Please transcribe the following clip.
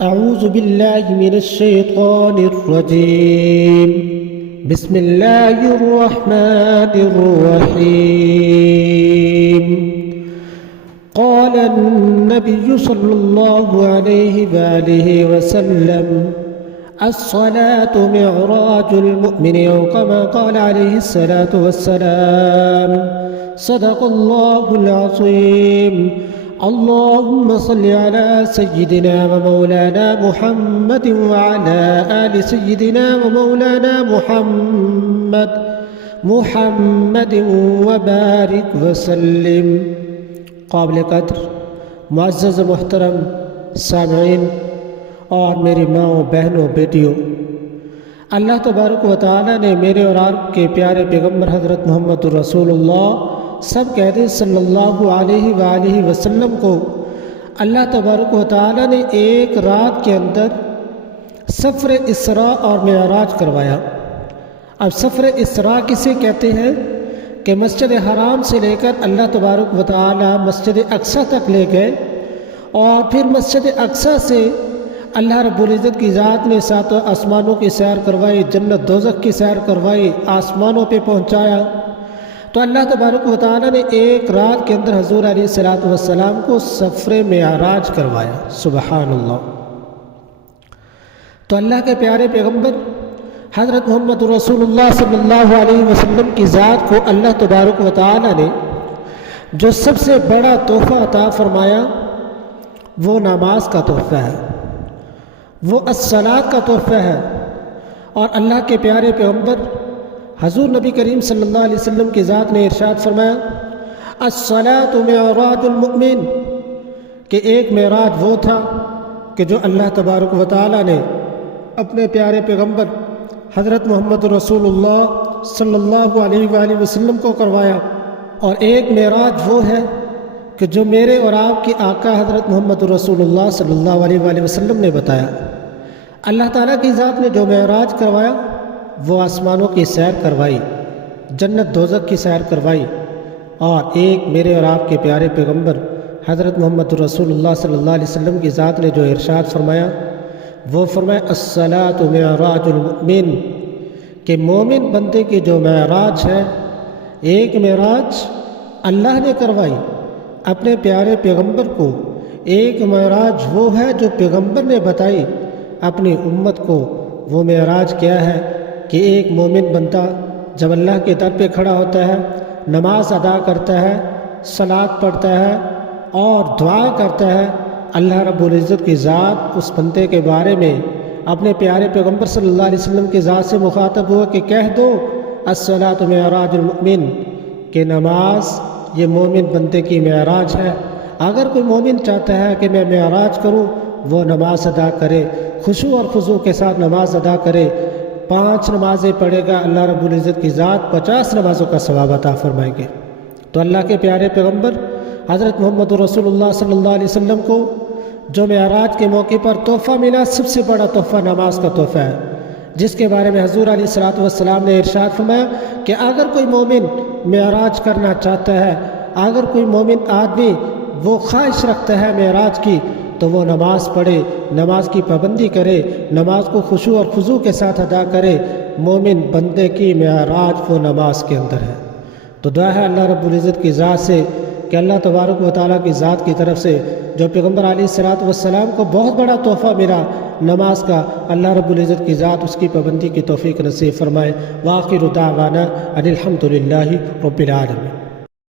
أعوذ بالله من الشيطان الرجيم. بسم الله الرحمن الرحيم. قال النبي صلى الله عليه وآله وسلم: الصلاة معراج المؤمن، أو كما قال عليه الصلاة والسلام. صدق الله العظيم. اللهم صل على سيدنا ومولانا محمد وعلى آل سيدنا ومولانا محمد وبارك وسلم. قابل قدر معزز محترم سامعین اور میری ماؤں، بہنوں، بیٹیوں، اللہ تبارک و تعالیٰ نے میرے اور آپ کے پیارے پیغمبر حضرت محمد رسول اللہ سب کہتے صلی اللہ علیہ وآلہ وسلم کو اللہ تبارک و تعالیٰ نے ایک رات کے اندر سفر اسراء اور معراج کروایا. اب سفر اسراء کسے کہتے ہیں کہ مسجد حرام سے لے کر اللہ تبارک و تعالیٰ مسجد اقصی تک لے گئے، اور پھر مسجد اقصی سے اللہ رب العزت کی ذات نے ساتوں آسمانوں کی سیر کروائی، جنت دوزخ کی سیر کروائی، آسمانوں پہ پہنچایا. تو اللہ تبارک و تعالیٰ نے ایک رات کے اندر حضور علیہ الصلوۃ والسلام کو سفر معراج کروایا. سبحان اللہ. تو اللہ کے پیارے پیغمبر حضرت محمد رسول اللہ صلی اللہ علیہ وسلم کی ذات کو اللہ تبارک و تعالیٰ نے جو سب سے بڑا تحفہ عطا فرمایا وہ نماز کا تحفہ ہے، وہ الصلاۃ کا تحفہ ہے. اور اللہ کے پیارے پیغمبر حضور نبی کریم صلی اللہ علیہ وسلم کی ذات نے ارشاد فرمایا: الصلاۃ معراج المؤمن، کہ ایک معراج وہ تھا کہ جو اللہ تبارک و تعالیٰ نے اپنے پیارے پیغمبر حضرت محمد رسول اللہ صلی اللہ علیہ وآلہ وسلم کو کروایا، اور ایک معراج وہ ہے کہ جو میرے اور آپ کے آقا حضرت محمد رسول اللہ صلی اللہ علیہ وآلہ وسلم نے بتایا. اللہ تعالیٰ کی ذات نے جو معراج کروایا وہ آسمانوں کی سیر کروائی، جنت دوزخ کی سیر کروائی، اور ایک میرے اور آپ کے پیارے پیغمبر حضرت محمد رسول اللہ صلی اللہ علیہ وسلم کی ذات نے جو ارشاد فرمایا وہ فرمایا: الصلاۃ معراج المؤمن، کہ مومن بندے کی جو معراج ہے، ایک معراج اللہ نے کروائی اپنے پیارے پیغمبر کو. ایک معراج وہ ہے جو پیغمبر نے بتائی اپنی امت کو. وہ معراج کیا ہے کہ ایک مومن بندہ جب اللہ کے در پہ کھڑا ہوتا ہے، نماز ادا کرتا ہے، صلاۃ پڑھتا ہے اور دعا کرتا ہے، اللہ رب العزت کی ذات اس بندے کے بارے میں اپنے پیارے پیغمبر صلی اللہ علیہ وسلم کی ذات سے مخاطب ہوا کہ کہہ دو الصلاۃ معراج المؤمن، کہ نماز یہ مومن بندے کی معراج ہے. اگر کوئی مومن چاہتا ہے کہ میں معراج کروں، وہ نماز ادا کرے، خشوع اور خضوع کے ساتھ نماز ادا کرے، 5 نمازیں پڑھے گا، اللہ رب العزت کی ذات 50 نمازوں کا ثواب عطا فرمائیں گے. تو اللہ کے پیارے پیغمبر حضرت محمد رسول اللہ صلی اللہ علیہ وسلم کو جو معراج کے موقع پر تحفہ ملا، سب سے بڑا تحفہ نماز کا تحفہ ہے، جس کے بارے میں حضور علیہ الصلوۃ والسلام نے ارشاد فرمایا کہ اگر کوئی مومن معراج کرنا چاہتا ہے، اگر کوئی مومن آدمی وہ خواہش رکھتا ہے معراج کی، تو وہ نماز پڑھے، نماز کی پابندی کرے، نماز کو خشوع اور خضوع کے ساتھ ادا کرے. مومن بندے کی معراج وہ نماز کے اندر ہے. تو دعا ہے اللہ رب العزت کی ذات سے کہ اللہ تبارک و تعالیٰ کی ذات کی طرف سے جو پیغمبر علیہ الصلوۃ والسلام کو بہت بڑا تحفہ ملا نماز کا، اللہ رب العزت کی ذات اس کی پابندی کی توفیق نصیب فرمائے. وآخر دعوانا ان الحمد للہ رب العالمین.